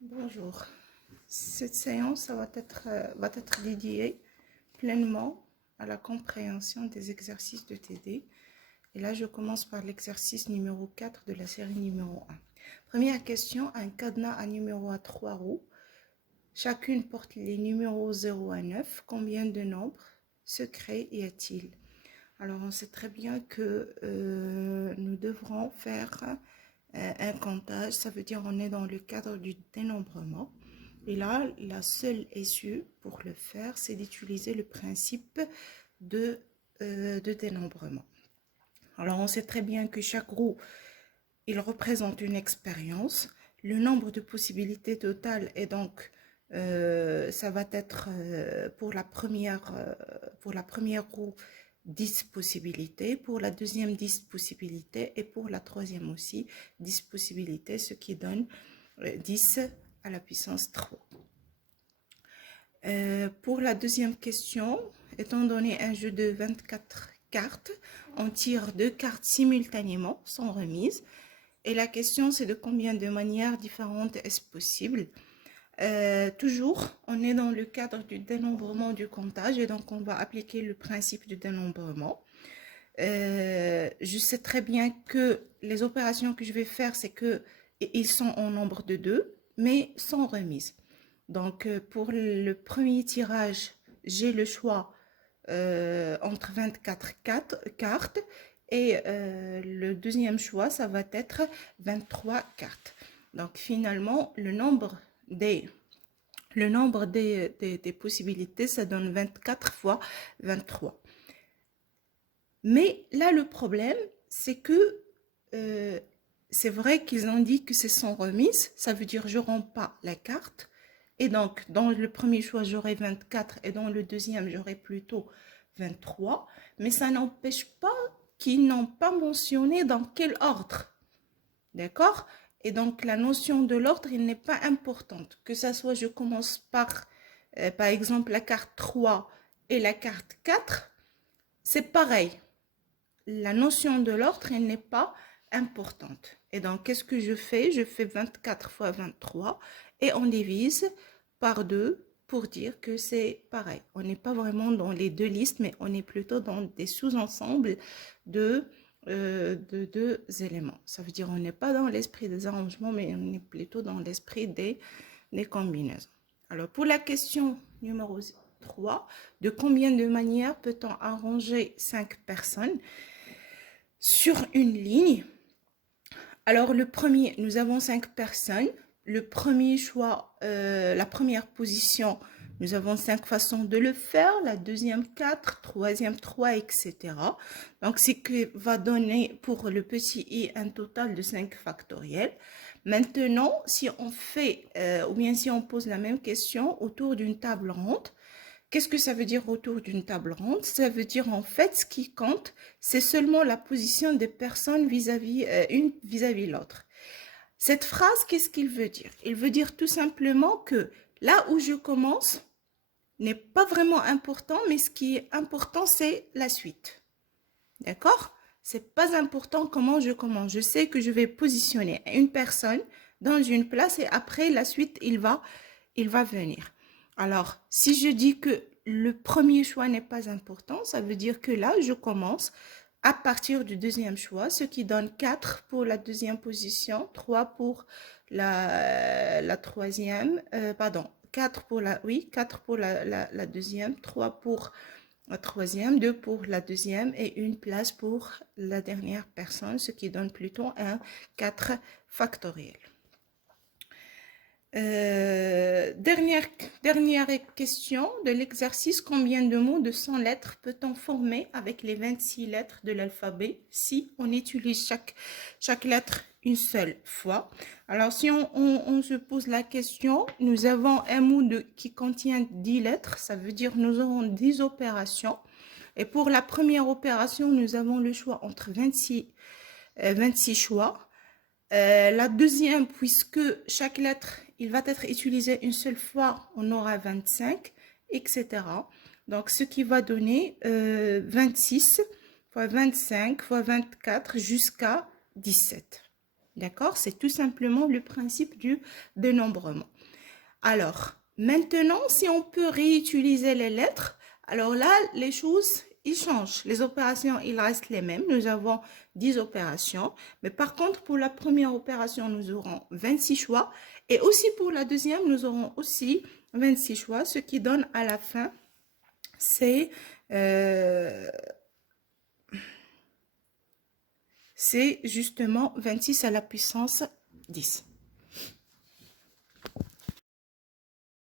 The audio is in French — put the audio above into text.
Bonjour. Cette séance va être dédiée pleinement à la compréhension des exercices de TD. Et là, je commence par l'exercice numéro 4 de la série numéro 1. Première question, un cadenas à numéro à 3 roues. Chacune porte les numéros 0 à 9. Combien de nombres secrets y a-t-il? Alors, on sait très bien que nous devrons faire un comptage. Ça veut dire on est dans le cadre du dénombrement. Et là, la seule issue pour le faire, c'est d'utiliser le principe de dénombrement. Alors, on sait très bien que chaque roue, il représente une expérience. Le nombre de possibilités totales est donc, ça va être pour la première roue, 10 possibilités, pour la deuxième 10 possibilités et pour la troisième aussi 10 possibilités, ce qui donne 10 à la puissance 3. Pour la deuxième question, étant donné un jeu de 24 cartes, on tire 2 cartes simultanément sans remise. Et la question, c'est de combien de manières différentes est-ce possible? Toujours, on est dans le cadre du dénombrement du comptage et donc on va appliquer le principe du dénombrement. Je sais très bien que les opérations que je vais faire, c'est que ils sont en nombre de 2, mais sans remise. Donc, pour le premier tirage, j'ai le choix entre 24 cartes et le deuxième choix, ça va être 23 cartes. Donc, finalement, le nombre des possibilités, ça donne 24 fois 23. Mais là, le problème, c'est que c'est vrai qu'ils ont dit que c'est sans remise. Ça veut dire je ne rends pas la carte. Et donc, dans le premier choix, j'aurai 24 et dans le deuxième, j'aurai plutôt 23. Mais ça n'empêche pas qu'ils n'ont pas mentionné dans quel ordre. D'accord? Et donc, la notion de l'ordre, elle n'est pas importante. Que ça soit, je commence par exemple, la carte 3 et la carte 4, c'est pareil. La notion de l'ordre, elle n'est pas importante. Et donc, qu'est-ce que je fais? Je fais 24 fois 23 et on divise par 2 pour dire que c'est pareil. On n'est pas vraiment dans les deux listes, mais on est plutôt dans des sous-ensembles de deux éléments. Ça veut dire on n'est pas dans l'esprit des arrangements, mais on est plutôt dans l'esprit des combinaisons. Alors, pour la question numéro 3, de combien de manières peut-on arranger 5 personnes sur une ligne? Alors, le premier, nous avons 5 personnes. Le premier choix, la première position, nous avons 5 façons de le faire. La deuxième, 4, troisième, 3, etc. Donc, ce qui va donner pour le petit i un total de 5 factoriels. Maintenant, si on fait, ou bien si on pose la même question autour d'une table ronde, qu'est-ce que ça veut dire autour d'une table ronde? Ça veut dire en fait, ce qui compte, c'est seulement la position des personnes vis-à-vis une vis-à-vis l'autre. Cette phrase, qu'est-ce qu'il veut dire? Il veut dire tout simplement que là où je commence n'est pas vraiment important, mais ce qui est important, c'est la suite. D'accord? C'est pas important comment je commence. Je sais que je vais positionner une personne dans une place et après la suite, il va venir. Alors, si je dis que le premier choix n'est pas important, ça veut dire que là, je commence à partir du deuxième choix, ce qui donne 4 pour la deuxième position, 3 pour la troisième, 4 pour la deuxième, 3 pour la troisième, 2 pour la deuxième et une place pour la dernière personne, ce qui donne plutôt un 4 factoriel. Dernière question de l'exercice, combien de mots de 100 lettres peut-on former avec les 26 lettres de l'alphabet si on utilise chaque lettre une seule fois? Alors, si on se pose la question, nous avons un mot qui contient 10 lettres, ça veut dire nous aurons 10 opérations. Et pour la première opération, nous avons le choix entre 26 choix. La deuxième, puisque chaque lettre, il va être utilisé une seule fois, on aura 25, etc. Donc, ce qui va donner 26 fois 25 fois 24 jusqu'à 17. D'accord? C'est tout simplement le principe du dénombrement. Alors, maintenant, si on peut réutiliser les lettres, alors là, les choses, ils changent. Les opérations, ils restent les mêmes. Nous avons 10 opérations. Mais par contre, pour la première opération, nous aurons 26 choix. Et aussi pour la deuxième, nous aurons aussi 26 choix, ce qui donne à la fin, c'est justement 26 à la puissance 10.